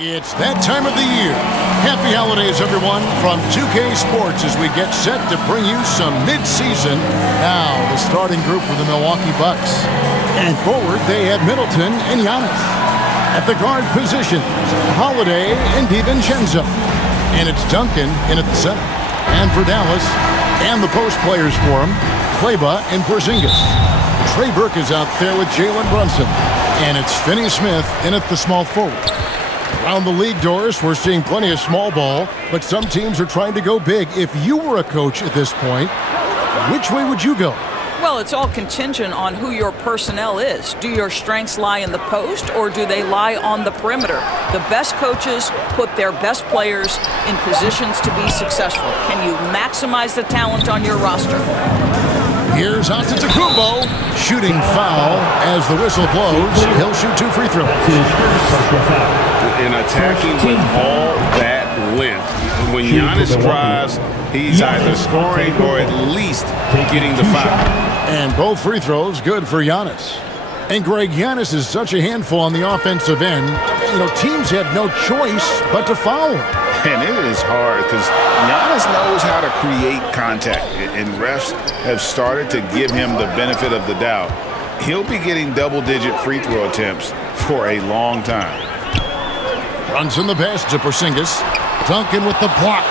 It's that time of the year. Happy holidays, everyone, from 2K Sports as we get set to bring you some mid-season. Now, the starting group for the Milwaukee Bucks. And forward, they have Middleton and Giannis. At the guard positions, Holiday and DiVincenzo. And it's Duncan in at the center. And for Dallas, and the post players for him, Kleber and Porzingis. Trey Burke is out there with Jalen Brunson. And it's Finney Smith in at the small forward. Around the league, Doris, we're seeing plenty of small ball, but some teams are trying to go big. If you were a coach at this point, which way would you go? Well, it's all contingent on who your personnel is. Do your strengths lie in the post, or do they lie on the perimeter? The best coaches put their best players in positions to be successful. Can you maximize the talent on your roster? Here's Antetokounmpo, shooting foul as the whistle blows. He'll shoot 2 free throws. And attacking with all that length. When Giannis drives, he's either scoring or at least getting the foul. And both free throws good for Giannis. And Greg, Giannis is such a handful on the offensive end. You know, teams have no choice but to foul him. And it is hard because Giannis knows how to create contact. And refs have started to give him the benefit of the doubt. He'll be getting double-digit free throw attempts for a long time. Runs in the pass to Porzingis. Duncan with the block.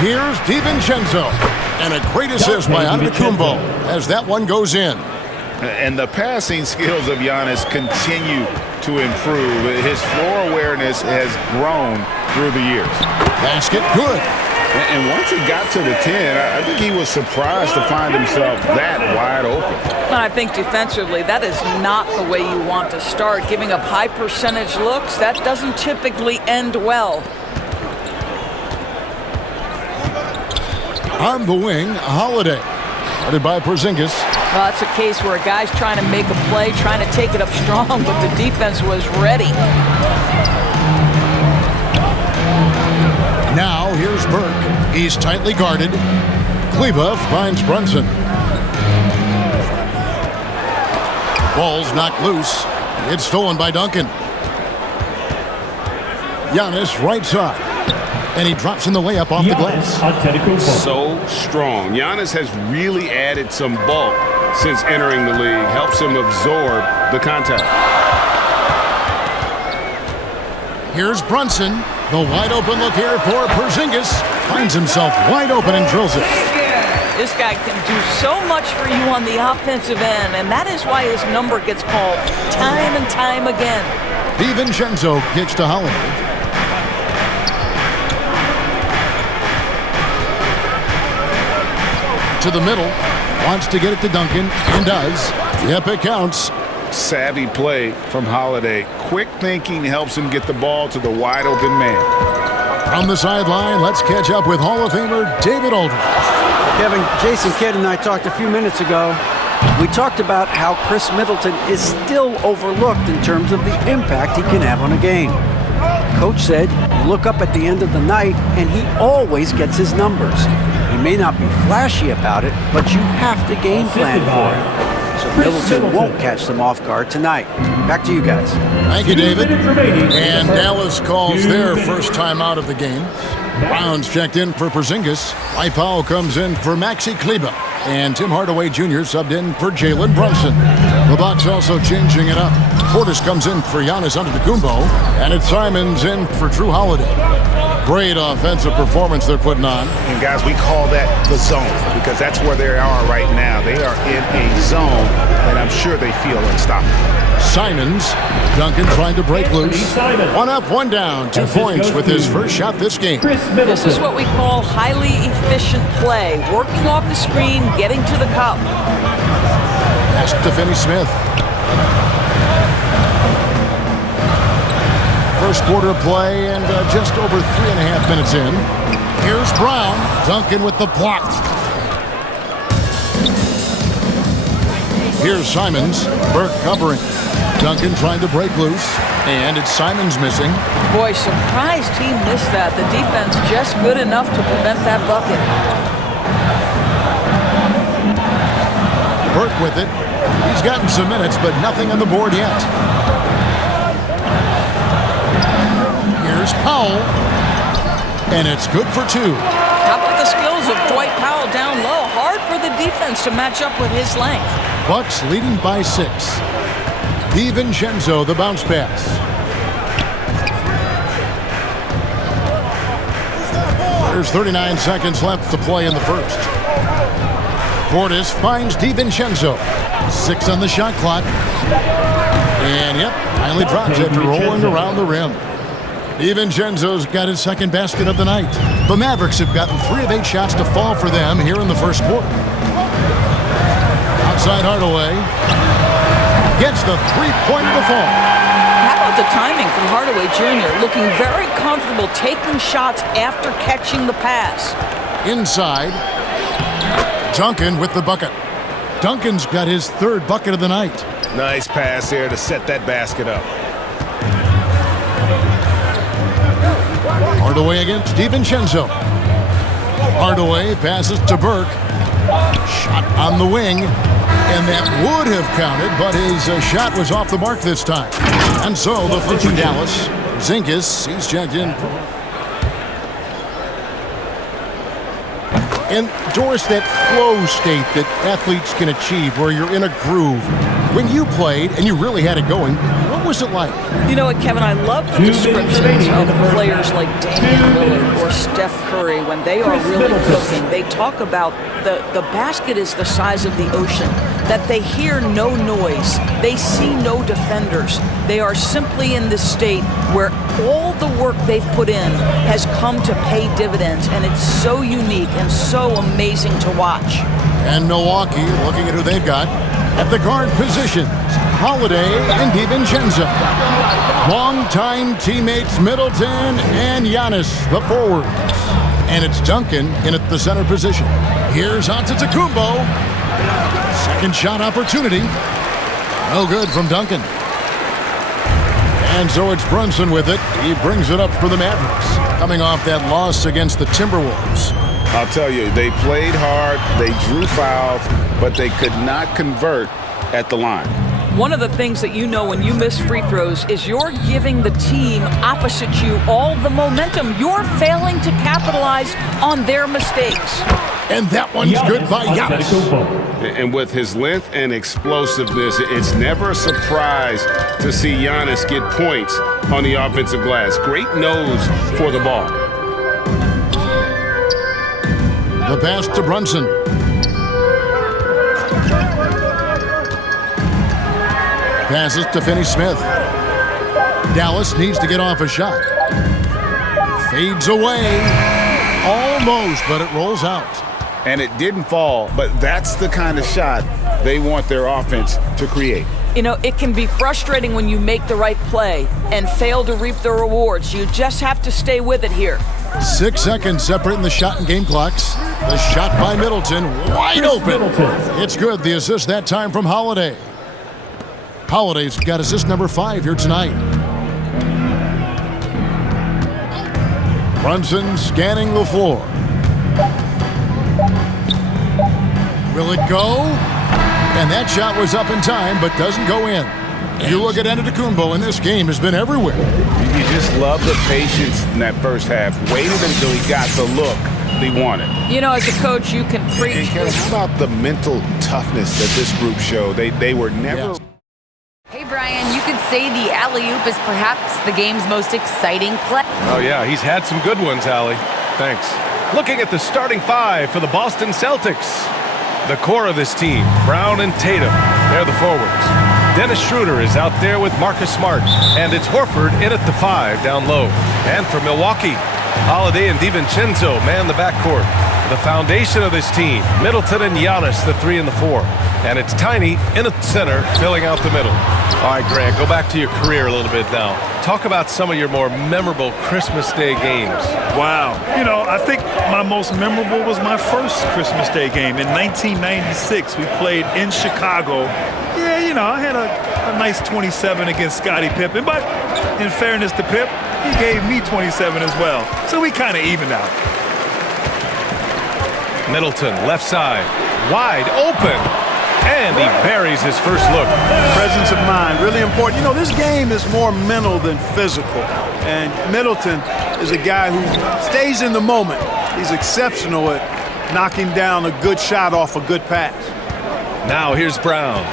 Here's DiVincenzo. And a great assist by Antetokounmpo as that one goes in. And the passing skills of Giannis continue to improve. His floor awareness has grown through the years. Basket good. And once he got to the 10, I think he was surprised to find himself that wide open. I think defensively, that is not the way you want to start. Giving up high percentage looks, that doesn't typically end well. On the wing, Holiday. Guarded by Porzingis. Well, that's a case where a guy's trying to make a play, trying to take it up strong, but the defense was ready. Now, here's Burke. He's tightly guarded. Kleber finds Brunson. Ball's knocked loose. It's stolen by Duncan. Giannis right side. And he drops in the layup off the glass. So strong. Giannis has really added some bulk since entering the league. Helps him absorb the contact. Here's Brunson. The wide open look here for Porzingis. Finds himself wide open and drills it. This guy can do so much for you on the offensive end, and that is why his number gets called time and time again. DiVincenzo gets to Holiday. To the middle. Wants to get it to Duncan, and does. Yep, it counts. Savvy play from Holiday. Quick thinking helps him get the ball to the wide open man. From the sideline, let's catch up with Hall of Famer David Aldridge. Kevin, Jason Kidd and I talked a few minutes ago. We talked about how Chris Middleton is still overlooked in terms of the impact he can have on a game. Coach said, you look up at the end of the night and he always gets his numbers. He may not be flashy about it, but you have to game plan for it. So Middleton won't catch them off guard tonight. Back to you guys. Thank you, David. And Dallas calls their first time out of the game. Brown's checked in for Porzingis. Mike Powell comes in for Maxi Kleber. And Tim Hardaway Jr. subbed in for Jalen Brunson. The Bucks also changing it up. Portis comes in for Giannis Antetokounmpo. And it's Simons in for Drew Holiday. Great offensive performance they're putting on. And guys, we call that the zone because that's where they are right now. They are in a zone, and I'm sure they feel unstoppable. Simons. Duncan trying to break loose. One up, one down. 2 points with his first shot this game. This is what we call highly efficient play. Working off the screen, getting to the cup. Pass to Finney Smith. First quarter play and just over 3.5 minutes in. Here's Brown. Duncan with the block. Here's Simons. Burke covering. Duncan trying to break loose. And it's Simons missing. Boy, surprised he missed that. The defense just good enough to prevent that bucket. Burke with it. He's gotten some minutes, but nothing on the board yet. And it's good for 2. How about the skills of Dwight Powell down low? Hard for the defense to match up with his length. Bucks leading by 6. DiVincenzo, the bounce pass. There's 39 seconds left to play in the first. Portis finds DiVincenzo. 6 on the shot clock. And, yep, finally drops after rolling around the rim. DiVincenzo's got his second basket of the night. The Mavericks have gotten 3 of 8 shots to fall for them here in the first quarter. Outside Hardaway. Gets the three-pointer to fall. How about the timing from Hardaway Jr. looking very comfortable taking shots after catching the pass. Inside. Duncan with the bucket. Duncan's got his 3rd bucket of the night. Nice pass there to set that basket up. Hardaway against DiVincenzo. Hardaway passes to Burke. Shot on the wing. And that would have counted, but his shot was off the mark this time. And so the flip for Dallas. Zinkas, he's checked in. And Doris, that flow state that athletes can achieve where you're in a groove. When you played and you really had it going, what was it like? You know what, Kevin? I love the descriptions of players like Damian Lillard or Steph Curry when they are really cooking. They talk about the basket is the size of the ocean, that they hear no noise, they see no defenders. They are simply in this state where all the work they've put in has come to pay dividends, and it's so unique and so amazing to watch. And Milwaukee, looking at who they've got, at the guard positions, Holiday and DiVincenzo. Longtime teammates Middleton and Giannis, the forwards. And it's Duncan in at the center position. Here's Antetokounmpo. Second shot opportunity. No good from Duncan. And so it's Brunson with it. He brings it up for the Mavericks, coming off that loss against the Timberwolves. I'll tell you, they played hard, they drew fouls, but they could not convert at the line. One of the things that you know when you miss free throws is you're giving the team opposite you all the momentum. You're failing to capitalize on their mistakes. And that one's good by Giannis. And with his length and explosiveness, it's never a surprise to see Giannis get points on the offensive glass. Great nose for the ball. The pass to Brunson. Passes to Finney-Smith. Dallas needs to get off a shot. Fades away. Almost, but it rolls out. And it didn't fall, but that's the kind of shot they want their offense to create. You know, it can be frustrating when you make the right play and fail to reap the rewards. You just have to stay with it here. 6 seconds separating the shot and game clocks. The shot by Middleton, wide open. It's good. The assist that time from Holiday. Holiday's got assist number 5 here tonight. Brunson scanning the floor. Will it go? And that shot was up in time, but doesn't go in. You look at Antetokounmpo, and this game has been everywhere. You just love the patience in that first half. Waited until he got the look he wanted. You know, as a coach, you can preach. And how about the mental toughness that this group showed? They were never... Yes. Hey, Brian, you could say the alley-oop is perhaps the game's most exciting play. Oh, yeah, he's had some good ones, Allie. Thanks. Looking at the starting 5 for the Boston Celtics. The core of this team, Brown and Tatum, they're the forwards. Dennis Schroeder is out there with Marcus Smart, and it's Horford in at the 5 down low. And for Milwaukee, Holiday and DiVincenzo man the backcourt. The foundation of this team, Middleton and Giannis, the 3 and the 4. And it's Tiny in the center, filling out the middle. All right, Grant, go back to your career a little bit now. Talk about some of your more memorable Christmas Day games. Wow. You know, I think my most memorable was my first Christmas Day game. In 1996, we played in Chicago. Yeah, you know, I had a nice 27 against Scottie Pippen, but in fairness to Pip, he gave me 27 as well. So we kind of evened out. Middleton, left side, wide open, and he buries his first look. Presence of mind, really important. You know, this game is more mental than physical. And Middleton is a guy who stays in the moment. He's exceptional at knocking down a good shot off a good pass. Now here's Brown,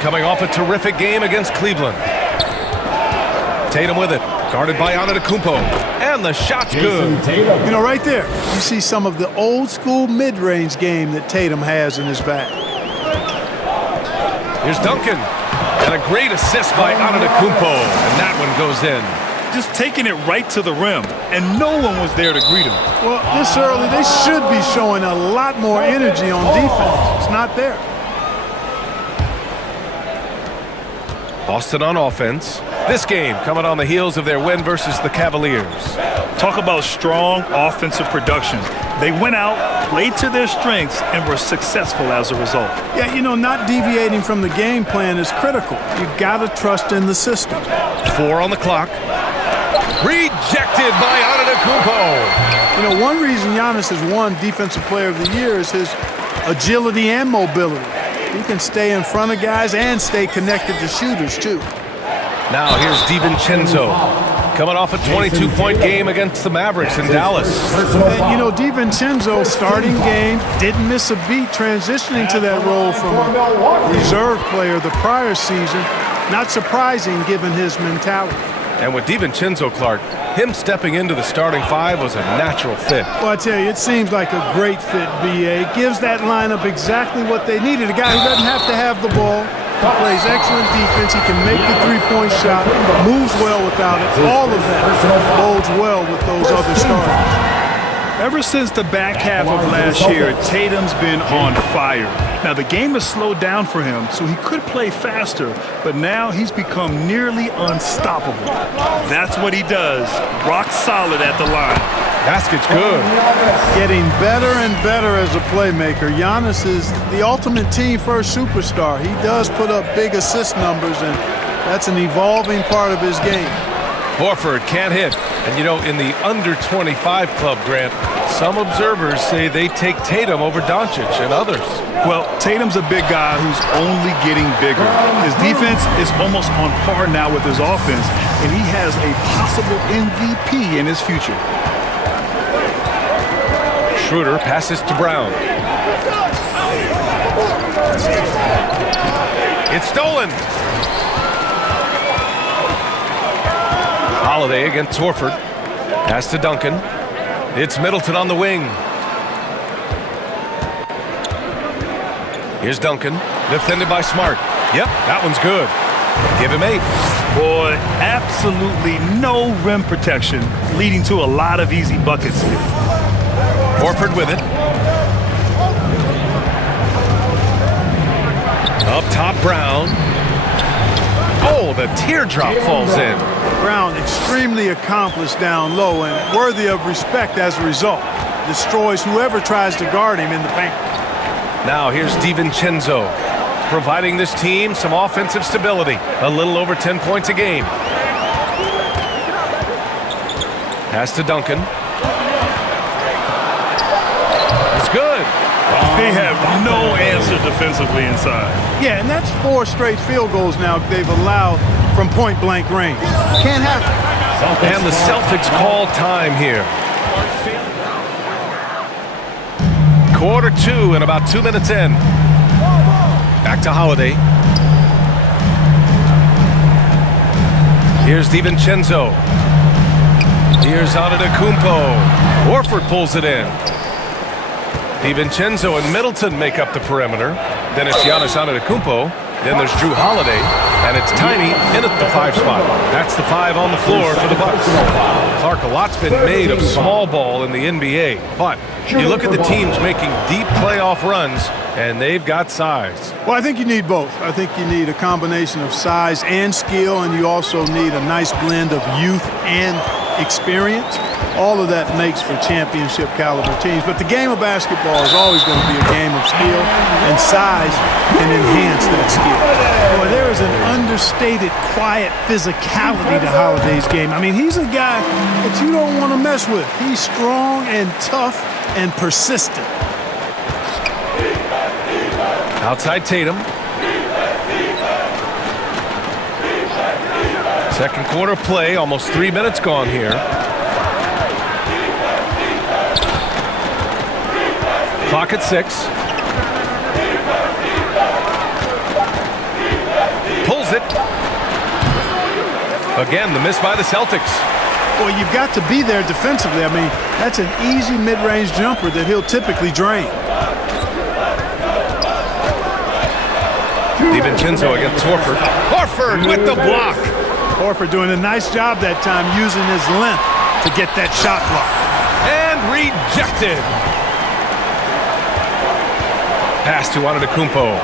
coming off a terrific game against Cleveland. Tatum with it, guarded by Antetokounmpo, and the shot's good. You know, right there, you see some of the old school mid-range game that Tatum has in his bag. Here's Duncan, and a great assist by Antetokounmpo, and that one goes in. Just taking it right to the rim, and no one was there to greet him. Well, this early, they should be showing a lot more energy on defense. It's not there. Boston on offense. This game coming on the heels of their win versus the Cavaliers. Talk about strong offensive production. They went out, played to their strengths, and were successful as a result. Yeah, you know, not deviating from the game plan is critical. You got to trust in the system. 4 on the clock. Rejected by Antetokounmpo. You know, one reason Giannis has won Defensive Player of the Year is his agility and mobility. He can stay in front of guys and stay connected to shooters, too. Now here's DiVincenzo, coming off a 22-point game against the Mavericks in Dallas. And, you know, DiVincenzo, starting game, didn't miss a beat transitioning to that role from a reserve player the prior season. Not surprising given his mentality. And with DiVincenzo, Clark, him stepping into the starting 5 was a natural fit. Well, I tell you, it seems like a great fit, B.A. It gives that lineup exactly what they needed. A guy who doesn't have to have the ball. He plays excellent defense. He can make the three-point shot, moves well without it. All of that bodes well with those other starters. Ever since the back half of last year, Tatum's been on fire. Now, the game has slowed down for him, so he could play faster, but now he's become nearly unstoppable. That's what he does, rock solid at the line. Basket's good. Getting better and better as a playmaker. Giannis is the ultimate team-first superstar. He does put up big assist numbers, and that's an evolving part of his game. Horford can't hit. And, you know, in the under-25 club, Grant, some observers say they take Tatum over Doncic and others. Well, Tatum's a big guy who's only getting bigger. His defense is almost on par now with his offense, and he has a possible MVP in his future. Schroeder passes to Brown. It's stolen. Holiday against Horford. Pass to Duncan. It's Middleton on the wing. Here's Duncan, defended by Smart. Yep, that one's good. Give him 8. Boy, absolutely no rim protection, leading to a lot of easy buckets here. Horford with it. Up top, Brown. Oh, the teardrop falls in. Brown extremely accomplished down low and worthy of respect as a result. Destroys whoever tries to guard him in the paint. Now here's DiVincenzo, providing this team some offensive stability. A little over 10 points a game. Pass to Duncan. It's good. They have no answer defensively inside. Yeah, and that's 4 straight field goals now they've allowed from point-blank range. Can't have it. And the Celtics call time here. Quarter 2 and about 2 minutes in. Back to Holiday. Here's DiVincenzo. Here's Antetokounmpo. Horford pulls it in. DiVincenzo and Middleton make up the perimeter. Then it's Giannis Antetokounmpo. Then there's Drew Holiday. And it's Tiny in at the 5 spot. That's the 5 on the floor for the Bucks. Clark, a lot's been made of small ball in the NBA. But you look at the teams making deep playoff runs, and they've got size. Well, I think you need both. I think you need a combination of size and skill, and you also need a nice blend of youth and experience. All of that makes for championship caliber teams. But the game of basketball is always going to be a game of skill, and size can enhance that skill. Boy, there is an understated, quiet physicality to Holiday's game. I mean, he's a guy that you don't want to mess with. He's strong and tough and persistent. Outside Tatum. Second quarter play, almost 3 minutes gone here. Clock at 6. Pulls it. Again, the miss by the Celtics. Well, you've got to be there defensively. I mean, that's an easy mid-range jumper that he'll typically drain. DiVincenzo against Horford. Horford with the block. Horford doing a nice job that time using his length to get that shot block. And rejected. Pass to Antetokounmpo.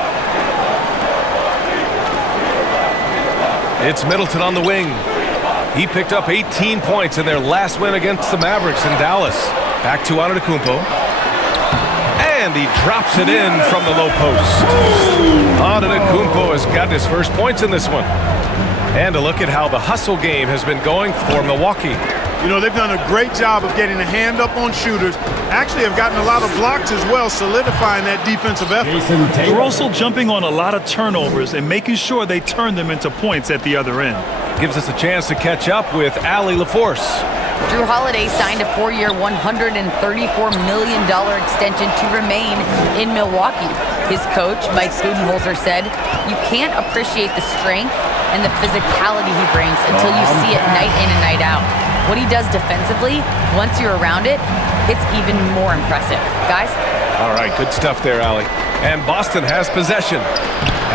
It's Middleton on the wing. He picked up 18 points in their last win against the Mavericks in Dallas. Back to Antetokounmpo. And he drops it in from the low post. Antetokounmpo has gotten his first points in this one. And a look at how the hustle game has been going for Milwaukee. You know, they've done a great job of getting a hand up on shooters. Actually have gotten a lot of blocks as well, solidifying that defensive effort. They're also jumping on a lot of turnovers and making sure they turn them into points at the other end. Gives us a chance to catch up with Allie LaForce. Drew Holiday signed a 4-year, $134 million extension to remain in Milwaukee. His coach, Mike Budenholzer, said, "You can't appreciate the strength and the physicality he brings until you see it night in and night out. What he does defensively, once you're around it, it's even more impressive." Guys? All right, good stuff there, Allie. And Boston has possession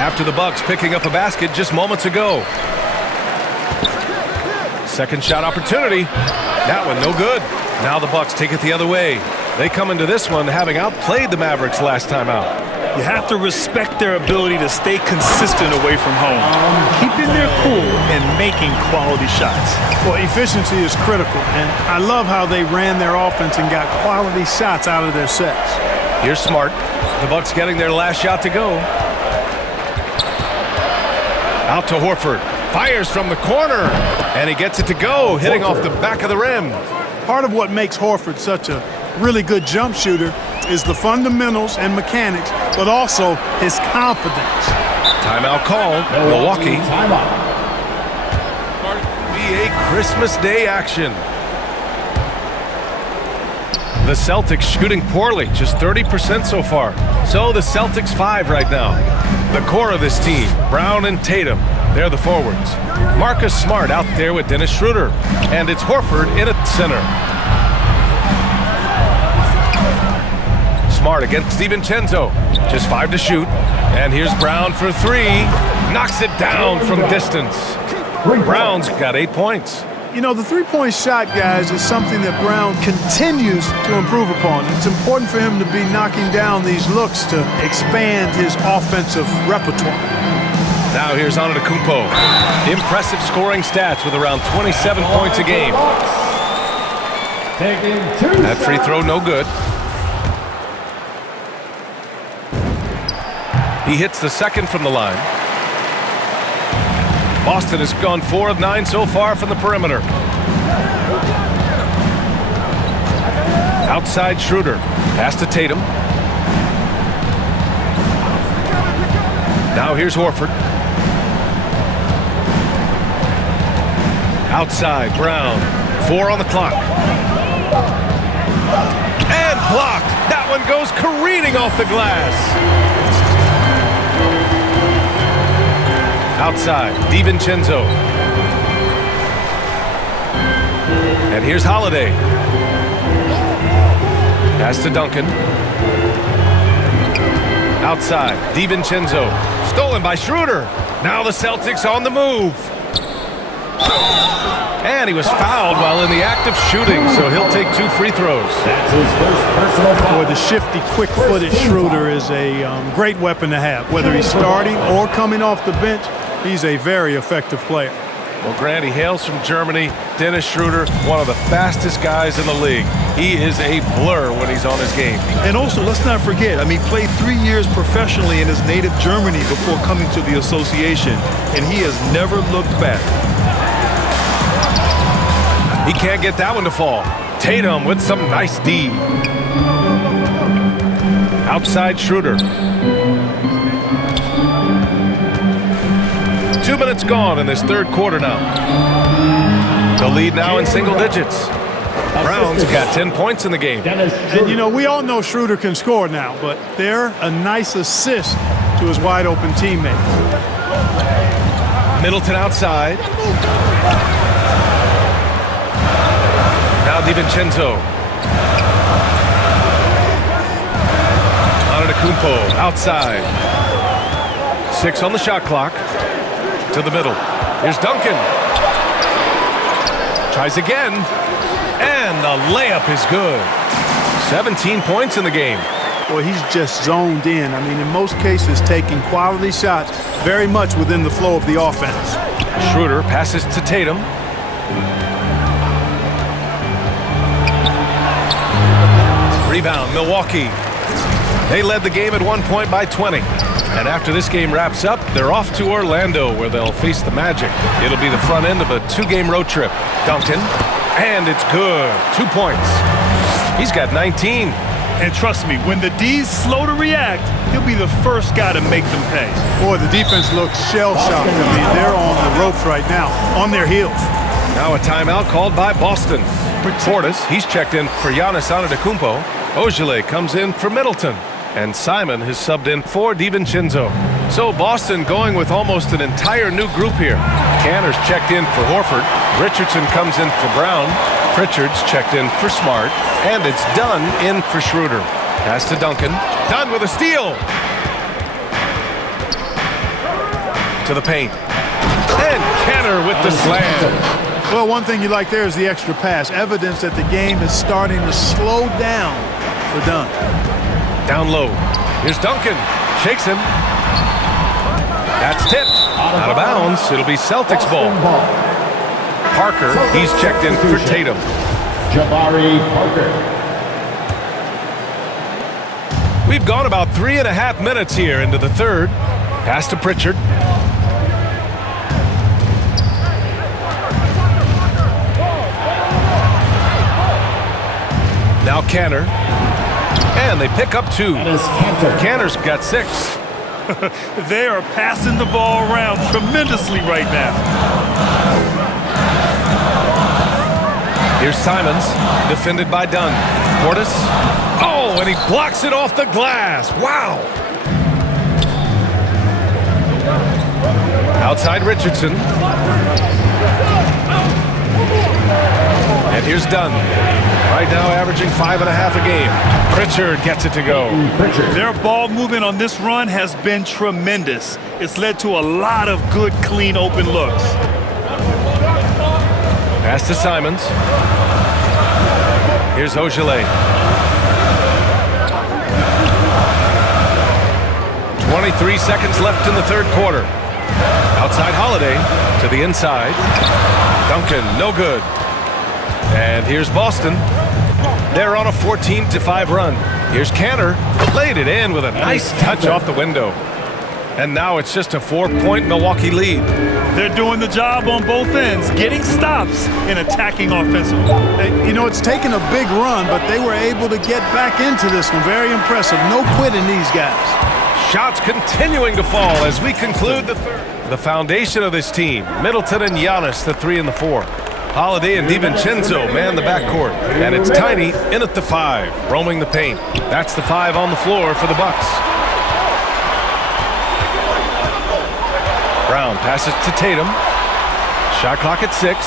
after the Bucks picking up a basket just moments ago. Second shot opportunity. That one no good. Now the Bucks take it the other way. They come into this one having outplayed the Mavericks last time out. You have to respect their ability to stay consistent away from home, keeping their cool and making quality shots. Well, efficiency is critical, and I love how they ran their offense and got quality shots out of their sets. Here's Smart. The Bucks getting their last shot to go. Out to Horford. Fires from the corner, and he gets it to go, hitting off the back of the rim. Part of what makes Horford such a really good jump shooter is the fundamentals and mechanics, but also his confidence. Timeout called. Milwaukee. Be a Christmas Day action. The Celtics shooting poorly, just 30% so far. So the Celtics 5 right now. The core of this team, Brown and Tatum, they're the forwards. Marcus Smart out there with Dennis Schroeder. And it's Horford in at center. Smart against DiVincenzo. Just 5 to shoot. And here's Brown for 3. Knocks it down from distance. Brown's got 8 points. You know, the three-point shot, guys, is something that Brown continues to improve upon. It's important for him to be knocking down these looks to expand his offensive repertoire. Now here's Antetokounmpo. Impressive scoring stats with around 27 points a game. That free throw no good. He hits the second from the line. Boston has gone 4 of 9 so far from the perimeter. Outside Schroeder. Pass to Tatum. Now here's Horford. Outside Brown. 4 on the clock. And blocked. That one goes careening off the glass. Outside, DiVincenzo. And here's Holiday. Pass to Duncan. Outside, DiVincenzo. Stolen by Schroeder. Now the Celtics on the move. And he was fouled while in the act of shooting, so he'll take 2 free throws. That's his first personal foul. Boy, the shifty, quick-footed Schroeder is a great weapon to have. Whether he's starting or coming off the bench, he's a very effective player. Well, Grant, he hails from Germany. Dennis Schroeder, one of the fastest guys in the league. He is a blur when he's on his game. And also, let's not forget, he played 3 years professionally in his native Germany before coming to the association, and he has never looked back. He can't get that one to fall. Tatum with some nice D. Outside Schroeder. 2 minutes gone in this third quarter now. The lead now in single digits. Brown's got 10 points in the game. And, you know, we all know Schroeder can score now, but they're a nice assist to his wide-open teammate. Middleton outside. Now DiVincenzo. Antetokounmpo outside. 6 on the shot clock. To the middle. Here's Duncan. Tries again. And the layup is good. 17 points in the game. Boy, he's just zoned in. I mean, in most cases, taking quality shots very much within the flow of the offense. Schroeder passes to Tatum. Rebound, Milwaukee. They led the game at one point by 20. And after this game wraps up, they're off to Orlando, where they'll face the Magic. It'll be the front end of a 2-game road trip. Duncan, and it's good. 2 points. He's got 19. And trust me, when the D's slow to react, he'll be the first guy to make them pay. Boy, the defense looks shell-shocked. I mean, they're on the ropes right now, on their heels. Now a timeout called by Boston. Portis, he's checked in for Giannis Antetokounmpo. Ogilvy comes in for Middleton. And Simon has subbed in for DiVincenzo. So Boston going with almost an entire new group here. Canner's checked in for Horford. Richardson comes in for Brown. Pritchard's checked in for Smart. And it's Dunn in for Schroeder. Pass to Duncan. Dunn with a steal. To the paint. And Canner with the slam. Well, one thing you like there is the extra pass. Evidence that the game is starting to slow down for Dunn. Down low. Here's Duncan. Shakes him. That's tipped. Out of bounds. It'll be Celtics ball. Parker, he's checked in for Tatum. Jabari Parker. We've gone about 3.5 minutes here into the third. Pass to Pritchard. Now Canner. And they pick up 2. Canner's got 6. They are passing the ball around tremendously right now. Here's Simons, defended by Dunn. Portis. Oh, and he blocks it off the glass. Wow. Outside Richardson. And here's Dunn. Right now averaging 5.5 a game. Pritchard gets it to go. Their ball movement on this run has been tremendous. It's led to a lot of good, clean, open looks. Pass to Simons. Here's Ogilvy. 23 seconds left in the third quarter. Outside Holiday to the inside. Duncan, no good. And here's Boston. They're on a 14-5 run. Here's Canner. Laid it in with a nice touch off the window. And now it's just a 4-point Milwaukee lead. They're doing the job on both ends, getting stops and attacking offensively. You know, it's taken a big run, but they were able to get back into this one. Very impressive. No quitting these guys. Shots continuing to fall as we conclude the third. The foundation of this team, Middleton and Giannis, the 3 and the 4. Holiday and DiVincenzo man the backcourt. And it's Tiny in at the 5, roaming the paint. That's the 5 on the floor for the Bucks. Brown passes to Tatum. Shot clock at 6.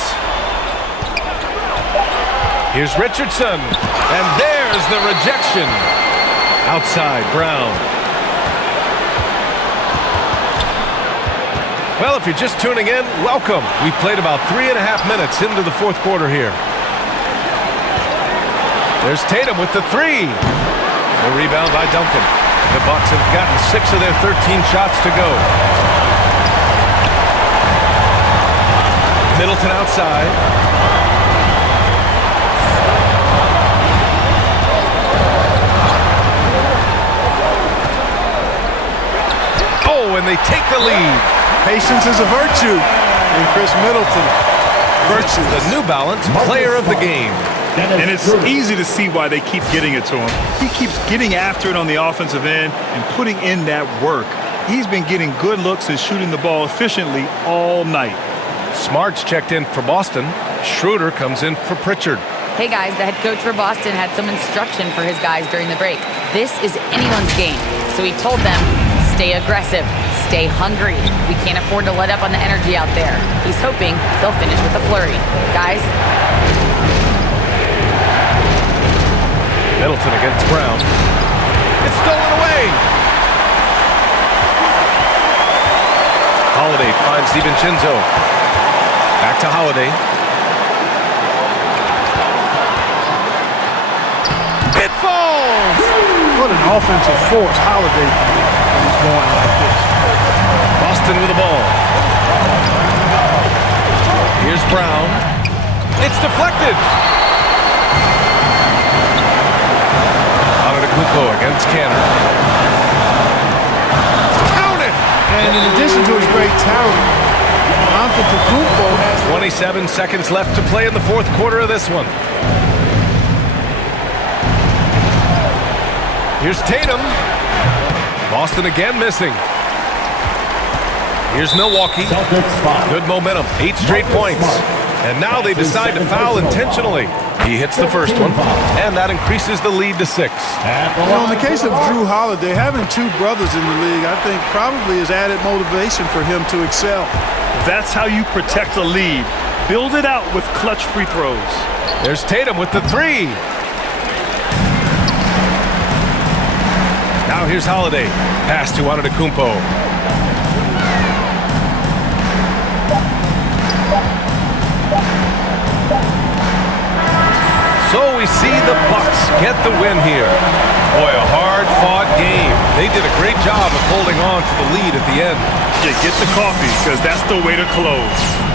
Here's Richardson. And there's the rejection. Outside, Brown. Well, if you're just tuning in, welcome. We've played about 3.5 minutes into the fourth quarter here. There's Tatum with the 3. The rebound by Duncan. The Bucks have gotten 6 of their 13 shots to go. Middleton outside. Oh, and they take the lead. Patience is a virtue in Chris Middleton. Virtue. The New Balance player of the game. And it's easy to see why they keep getting it to him. He keeps getting after it on the offensive end and putting in that work. He's been getting good looks and shooting the ball efficiently all night. Smart's checked in for Boston. Schroeder comes in for Pritchard. Hey guys, the head coach for Boston had some instruction for his guys during the break. This is anyone's game. So he told them, stay aggressive, stay hungry. We can't afford to let up on the energy out there. He's hoping they'll finish with a flurry. Guys. Middleton against Brown. It's stolen away. Holiday finds DiVincenzo. Back to Holiday. It falls! What an offensive force Holiday when he's going like this. Boston with the ball. Here's Brown. It's deflected. Antetokounmpo against Canner. Count it! And in addition to his great talent, Antetokounmpo has 27 seconds left to play in the fourth quarter of this one. Here's Tatum. Boston again missing. Here's Milwaukee. Good momentum. 8 straight points. And now they decide to foul intentionally. He hits the first one, and that increases the lead to 6. in the case of Drew Holiday, having 2 brothers in the league, I think probably is added motivation for him to excel. That's how you protect a lead. Build it out with clutch free throws. There's Tatum with the 3. Now here's Holiday. Pass to Antetokounmpo. So we see the Bucks get the win here. Boy, a hard-fought game. They did a great job of holding on to the lead at the end. Yeah, get the coffee, because that's the way to close.